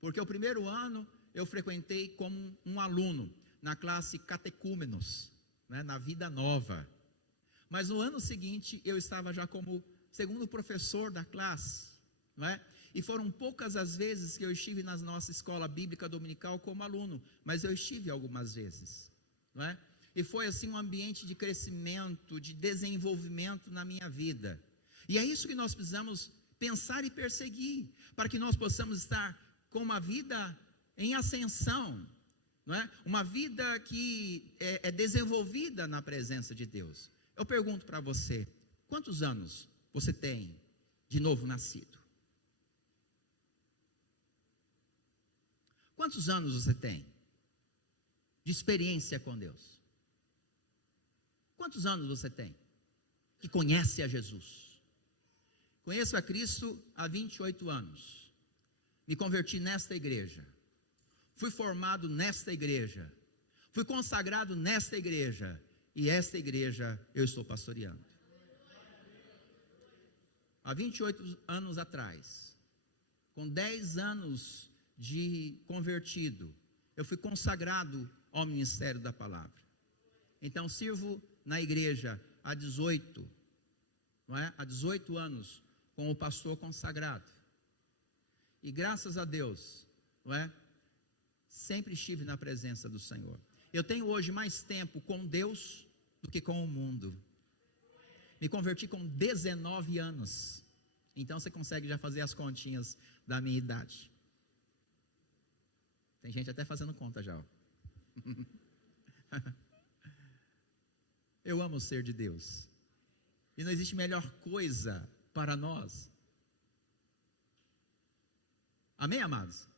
Porque o primeiro ano eu frequentei como um aluno na classe catecúmenos, né, na vida nova. Mas no ano seguinte eu estava já como segundo professor da classe, não é? E foram poucas as vezes que eu estive na nossa escola bíblica dominical como aluno, mas eu estive algumas vezes, não é? E foi assim um ambiente de crescimento, de desenvolvimento na minha vida. E é isso que nós precisamos pensar e perseguir, para que nós possamos estar com uma vida em ascensão, não é? Uma vida que é desenvolvida na presença de Deus. Eu pergunto para você, quantos anos você tem de novo nascido? Quantos anos você tem de experiência com Deus? Quantos anos você tem que conhece a Jesus? Conheço a Cristo há 28 anos. Me converti nesta igreja. Fui formado nesta igreja. Fui consagrado nesta igreja. E esta igreja eu estou pastoreando. Há 28 anos atrás, com 10 anos de convertido, eu fui consagrado ao ministério da palavra. Então sirvo na igreja há 18, não é? Há 18 anos como pastor consagrado. E graças a Deus, não é? Sempre estive na presença do Senhor. Eu tenho hoje mais tempo com Deus do que com o mundo. Me converti com 19 anos. Então você consegue já fazer as continhas da minha idade. Tem gente até fazendo conta já. Eu amo ser de Deus. E não existe melhor coisa para nós. Amém, amados?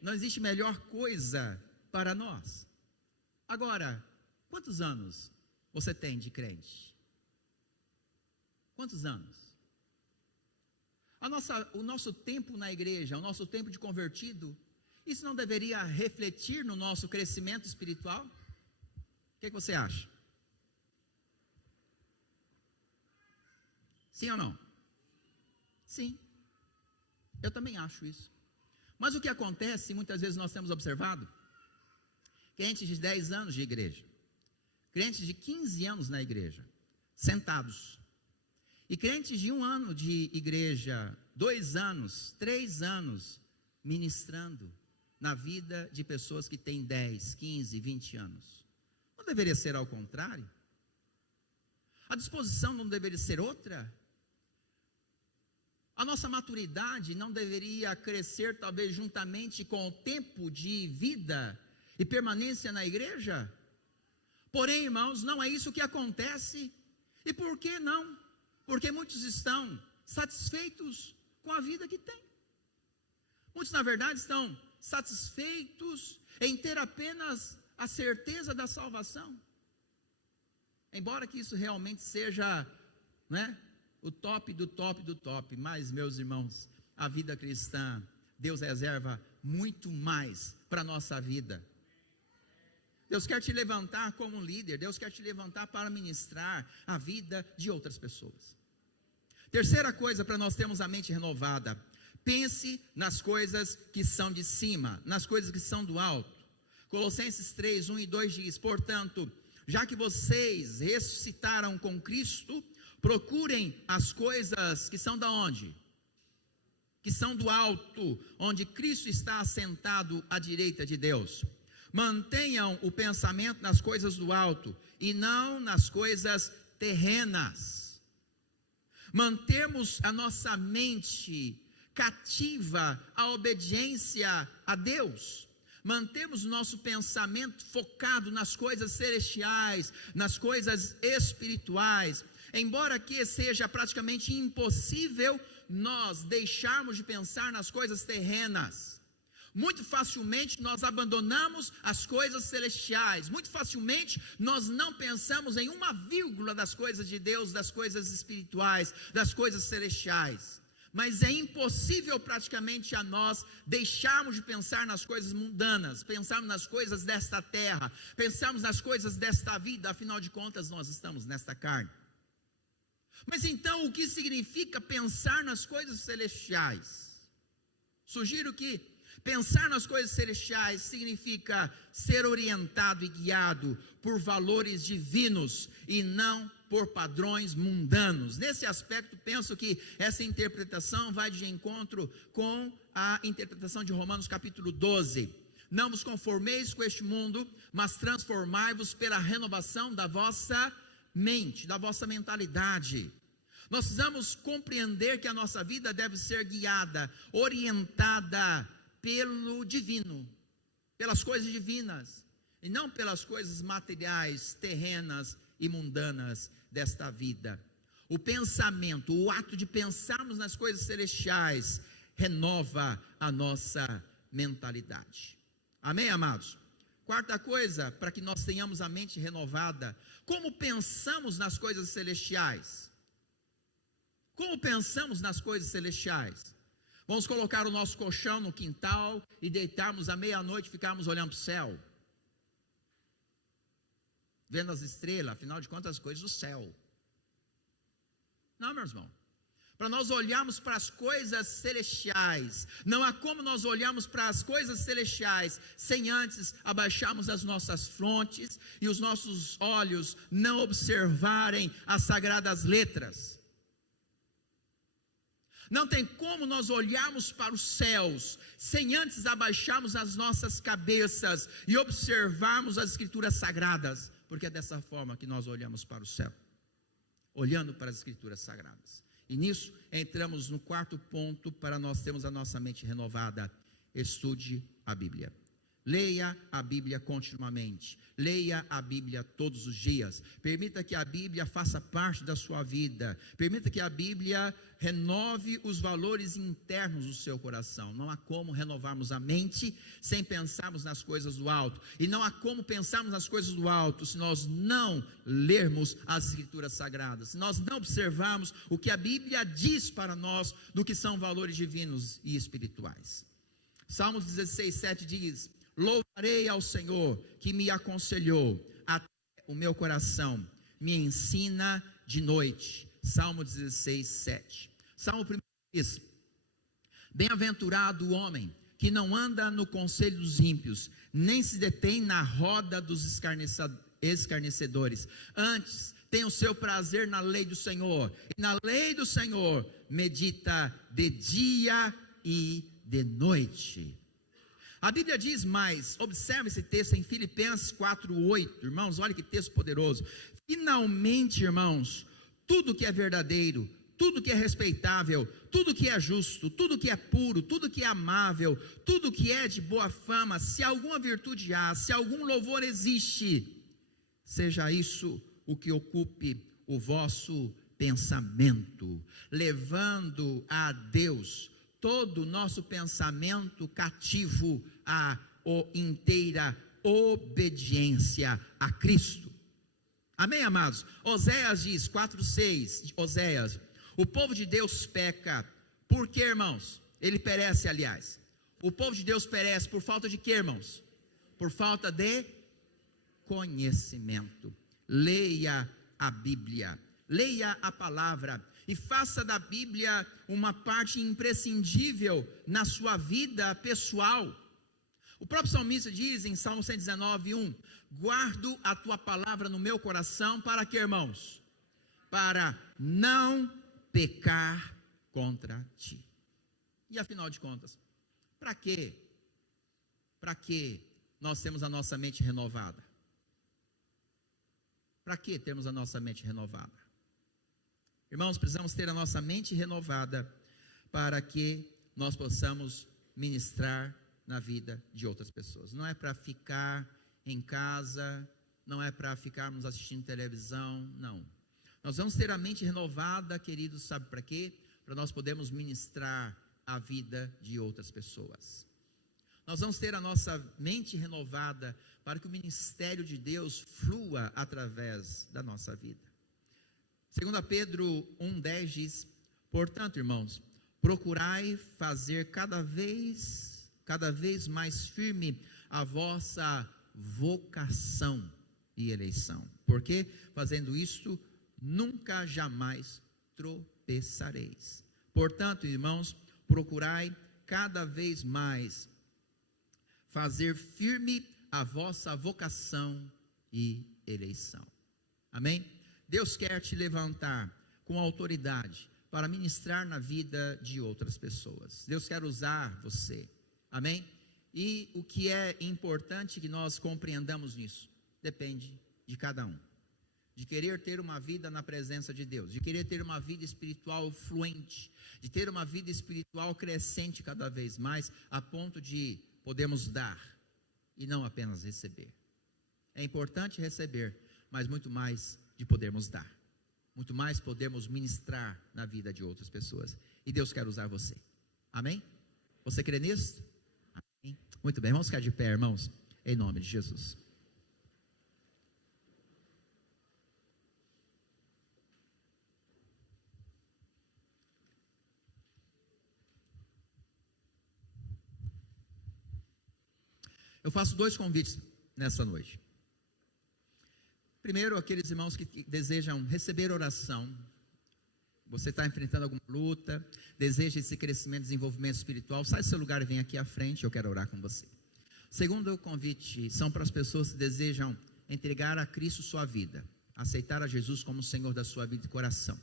Não existe melhor coisa para nós. Agora, quantos anos você tem de crente? Quantos anos? O nosso tempo na igreja, o nosso tempo de convertido, isso não deveria refletir no nosso crescimento espiritual? O que você acha? Sim ou não? Sim. Eu também acho isso. Mas o que acontece, muitas vezes nós temos observado, crentes de 10 anos de igreja, crentes de 15 anos na igreja, sentados, e crentes de 1 ano de igreja, 2 anos, 3 anos, ministrando na vida de pessoas que têm 10, 15, 20 anos. Não deveria ser ao contrário? A disposição não deveria ser outra? A nossa maturidade não deveria crescer talvez juntamente com o tempo de vida e permanência na igreja? Porém, irmãos, não é isso que acontece. E por que não? Porque muitos estão satisfeitos com a vida que têm. Muitos, na verdade, estão satisfeitos em ter apenas a certeza da salvação. Embora que isso realmente seja, né, o top do top do top. Mas, meus irmãos, a vida cristã, Deus reserva muito mais para a nossa vida. Deus quer te levantar como um líder. Deus quer te levantar para ministrar a vida de outras pessoas. Terceira coisa para nós termos a mente renovada: pense nas coisas que são de cima, nas coisas que são do alto. Colossenses 3, 1 e 2 diz: portanto, já que vocês ressuscitaram com Cristo, procurem as coisas que são da onde? Que são do alto, onde Cristo está assentado à direita de Deus. Mantenham o pensamento nas coisas do alto e não nas coisas terrenas. Mantermos a nossa mente cativa à obediência a Deus. Mantemos o nosso pensamento focado nas coisas celestiais, nas coisas espirituais. Embora que seja praticamente impossível nós deixarmos de pensar nas coisas terrenas. Muito facilmente nós abandonamos as coisas celestiais. Muito facilmente nós não pensamos em uma vírgula das coisas de Deus, das coisas espirituais, das coisas celestiais. mas é impossível praticamente a nós deixarmos de pensar nas coisas mundanas, pensarmos nas coisas desta terra, pensarmos nas coisas desta vida, afinal de contas nós estamos nesta carne. Mas então o que significa pensar nas coisas celestiais? Sugiro que pensar nas coisas celestiais significa ser orientado e guiado por valores divinos e não por padrões mundanos. Nesse aspecto, penso que essa interpretação vai de encontro com a interpretação de Romanos capítulo 12. Não vos conformeis com este mundo, mas transformai-vos pela renovação da vossa mente, da vossa mentalidade. Nós precisamos compreender que a nossa vida deve ser guiada, orientada pelo divino, pelas coisas divinas, e não pelas coisas materiais, terrenas e mundanas desta vida. O pensamento, o ato de pensarmos nas coisas celestiais, renova a nossa mentalidade. Amém, amados? Quarta coisa, para que nós tenhamos a mente renovada, como pensamos nas coisas celestiais? Como pensamos nas coisas celestiais? Vamos colocar o nosso colchão no quintal e deitarmos à meia-noite e ficarmos olhando para o céu, vendo as estrelas, afinal de contas as coisas do céu. Não, meu irmão. Para nós olharmos para as coisas celestiais, não há como nós olharmos para as coisas celestiais sem antes abaixarmos as nossas frontes e os nossos olhos não observarem as sagradas letras. Não tem como nós olharmos para os céus sem antes abaixarmos as nossas cabeças e observarmos as escrituras sagradas, porque é dessa forma que nós olhamos para o céu, olhando para as escrituras sagradas. E nisso entramos no quarto ponto para nós termos a nossa mente renovada: estude a Bíblia. Leia a Bíblia continuamente, leia a Bíblia todos os dias, permita que a Bíblia faça parte da sua vida, permita que a Bíblia renove os valores internos do seu coração. Não há como renovarmos a mente sem pensarmos nas coisas do alto, e não há como pensarmos nas coisas do alto se nós não lermos as Escrituras Sagradas, se nós não observarmos o que a Bíblia diz para nós do que são valores divinos e espirituais. Salmos 16:7 diz: louvarei ao Senhor que me aconselhou, até o meu coração me ensina de noite. Salmo 16:7. Salmo 1 diz: bem-aventurado o homem que não anda no conselho dos ímpios, nem se detém na roda dos escarnecedores, antes tem o seu prazer na lei do Senhor, e na lei do Senhor medita de dia e de noite. A Bíblia diz mais, observe esse texto em Filipenses 4:8, irmãos, olha que texto poderoso. Finalmente, irmãos, tudo que é verdadeiro, tudo que é respeitável, tudo que é justo, tudo que é puro, tudo que é amável, tudo que é de boa fama, se alguma virtude há, se algum louvor existe, seja isso o que ocupe o vosso pensamento, levando a Deus todo o nosso pensamento cativo à inteira obediência a Cristo. Amém, amados? Oséias diz, 4:6, Oséias: o povo de Deus peca, por quê, irmãos? Ele perece, aliás. O povo de Deus perece por falta de quê, irmãos? Por falta de conhecimento. Leia a Bíblia, leia a palavra, e faça da Bíblia uma parte imprescindível na sua vida pessoal. O próprio salmista diz em Salmo 119:1: guardo a tua palavra no meu coração, para quê, irmãos? Para não pecar contra ti. E afinal de contas, para quê? Para que nós temos a nossa mente renovada? Para que temos a nossa mente renovada? Irmãos, precisamos ter a nossa mente renovada para que nós possamos ministrar na vida de outras pessoas. Não é para ficar em casa, não é para ficarmos assistindo televisão, não. Nós vamos ter a mente renovada, queridos, sabe para quê? Para nós podermos ministrar a vida de outras pessoas. Nós vamos ter a nossa mente renovada para que o ministério de Deus flua através da nossa vida. 2 Pedro 1:10 diz: portanto, irmãos, procurai fazer cada vez mais firme a vossa vocação e eleição, porque fazendo isto, nunca jamais tropeçareis. Portanto, irmãos, procurai cada vez mais fazer firme a vossa vocação e eleição. Amém? Deus quer te levantar com autoridade para ministrar na vida de outras pessoas. Deus quer usar você. Amém? E o que é importante que nós compreendamos nisso, depende de cada um. De querer ter uma vida na presença de Deus, de querer ter uma vida espiritual fluente, de ter uma vida espiritual crescente cada vez mais, a ponto de podermos dar e não apenas receber. É importante receber, mas muito mais de podermos dar, muito mais podermos ministrar na vida de outras pessoas, e Deus quer usar você. Amém? Você crê nisso? Amém? Muito bem, vamos ficar de pé, irmãos, em nome de Jesus. Eu faço 2 convites nessa noite. Primeiro, aqueles irmãos que desejam receber oração. Você está enfrentando alguma luta, deseja esse crescimento, desenvolvimento espiritual, sai do seu lugar e vem aqui à frente, eu quero orar com você. Segundo convite, são para as pessoas que desejam entregar a Cristo sua vida, aceitar a Jesus como Senhor da sua vida e coração.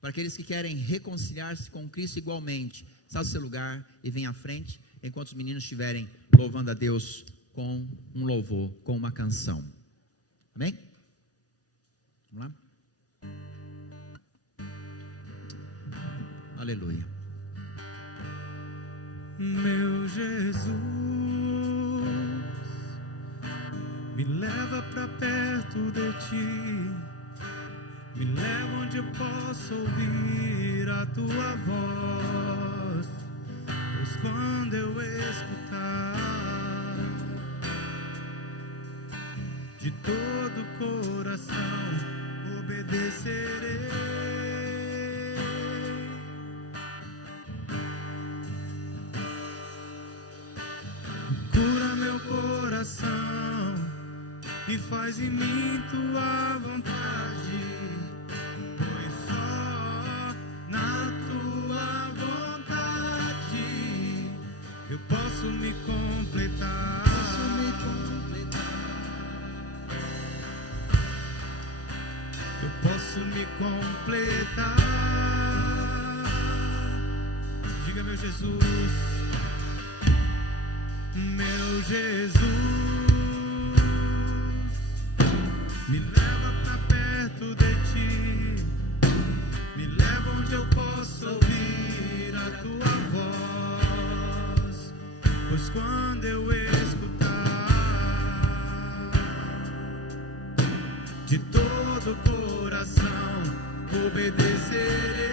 Para aqueles que querem reconciliar-se com Cristo igualmente, sai do seu lugar e vem à frente, enquanto os meninos estiverem louvando a Deus com um louvor, com uma canção. Amém? Vamos lá? Aleluia. Meu Jesus, me leva para perto de ti, me leva onde eu posso ouvir a tua voz, pois quando eu escutar, de todo o coração obedecerei. Cura meu coração e faz em mim tua vontade, pois só na tua vontade eu posso me completar. Eu posso me completar. Diga, meu Jesus, meu Jesus, me leva pra perto de ti, me leva onde eu posso ouvir a tua voz, pois quando eu escutar, de todo o coração obedecerei.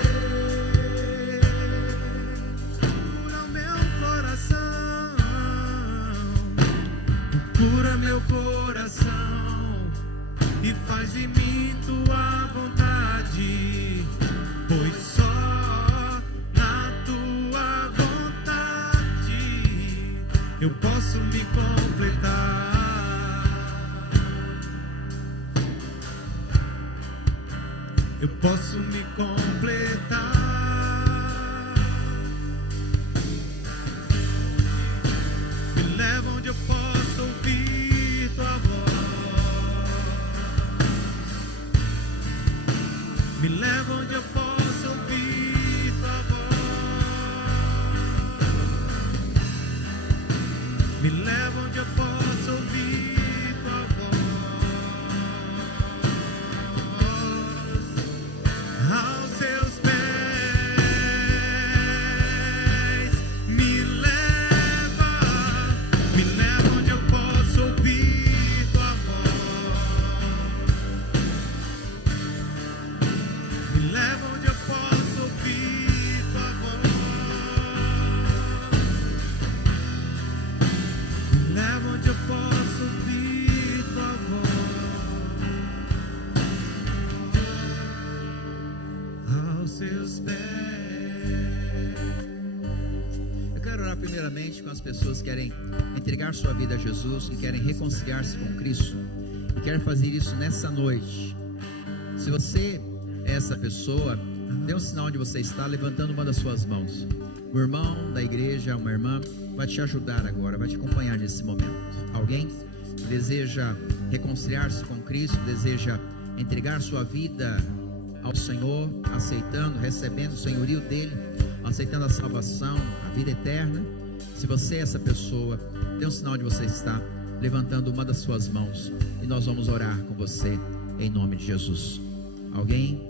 Cura meu coração e faz em mim tua vontade, pois só na tua vontade eu posso me completar. Eu posso me completar. Me leva onde eu posso ouvir tua voz, me leva onde eu posso ouvir tua voz, me leva onde eu posso ouvir tua voz, aos seus pés, me leva onde eu posso ouvir tua voz, me leva onde eu posso ouvir tua voz, falar primeiramente com as pessoas que querem entregar sua vida a Jesus, que querem reconciliar-se com Cristo e quer fazer isso nessa noite. Se você é essa pessoa, dê um sinal onde você está, levantando uma das suas mãos. O irmão da igreja, uma irmã, vai te ajudar agora, vai te acompanhar nesse momento. Alguém que deseja reconciliar-se com Cristo, deseja entregar sua vida ao Senhor, aceitando, recebendo o senhorio dele, aceitando a salvação, a vida eterna. Se você é essa pessoa, dê um sinal onde você está, levantando uma das suas mãos, e nós vamos orar com você em nome de Jesus. Alguém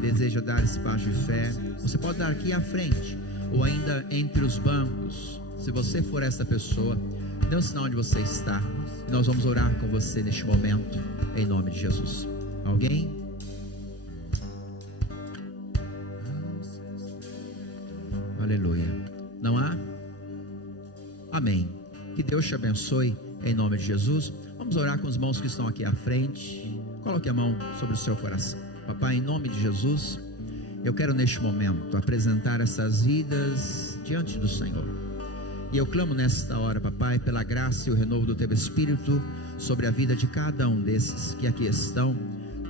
deseja dar esse passo de fé? Você pode dar aqui à frente ou ainda entre os bancos. Se você for essa pessoa, dê um sinal onde você está, e nós vamos orar com você neste momento em nome de Jesus. Alguém? Aleluia. Não há? Amém. Que Deus te abençoe em nome de Jesus. Vamos orar com os irmãos que estão aqui à frente. Coloque a mão sobre o seu coração. Papai, em nome de Jesus, eu quero neste momento apresentar essas vidas diante do Senhor. E eu clamo nesta hora, papai, pela graça e o renovo do teu Espírito sobre a vida de cada um desses que aqui estão,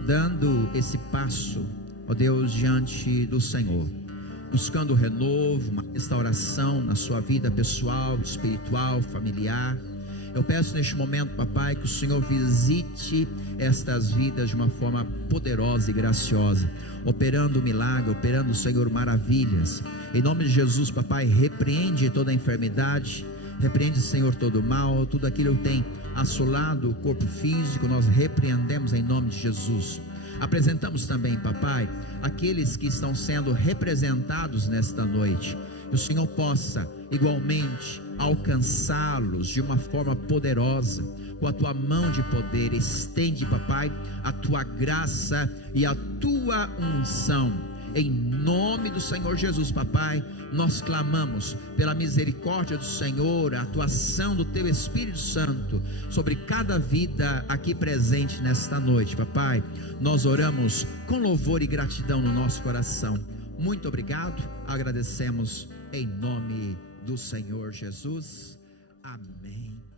dando esse passo, ó Deus, diante do Senhor, buscando renovo, uma restauração na sua vida pessoal, espiritual, familiar. Eu peço neste momento, papai, que o Senhor visite estas vidas de uma forma poderosa e graciosa, operando milagre, operando, Senhor, maravilhas. Em nome de Jesus, papai, repreende toda a enfermidade, repreende, Senhor, todo o mal, tudo aquilo que tem assolado o corpo físico, nós repreendemos em nome de Jesus. Apresentamos também, papai, aqueles que estão sendo representados nesta noite, que o Senhor possa igualmente alcançá-los de uma forma poderosa, com a tua mão de poder. Estende, papai, a tua graça e a tua unção, em nome do Senhor Jesus. Papai, nós clamamos pela misericórdia do Senhor, a atuação do teu Espírito Santo sobre cada vida aqui presente nesta noite. Papai, nós oramos com louvor e gratidão no nosso coração. Muito obrigado, agradecemos em nome do Senhor Jesus. Amém.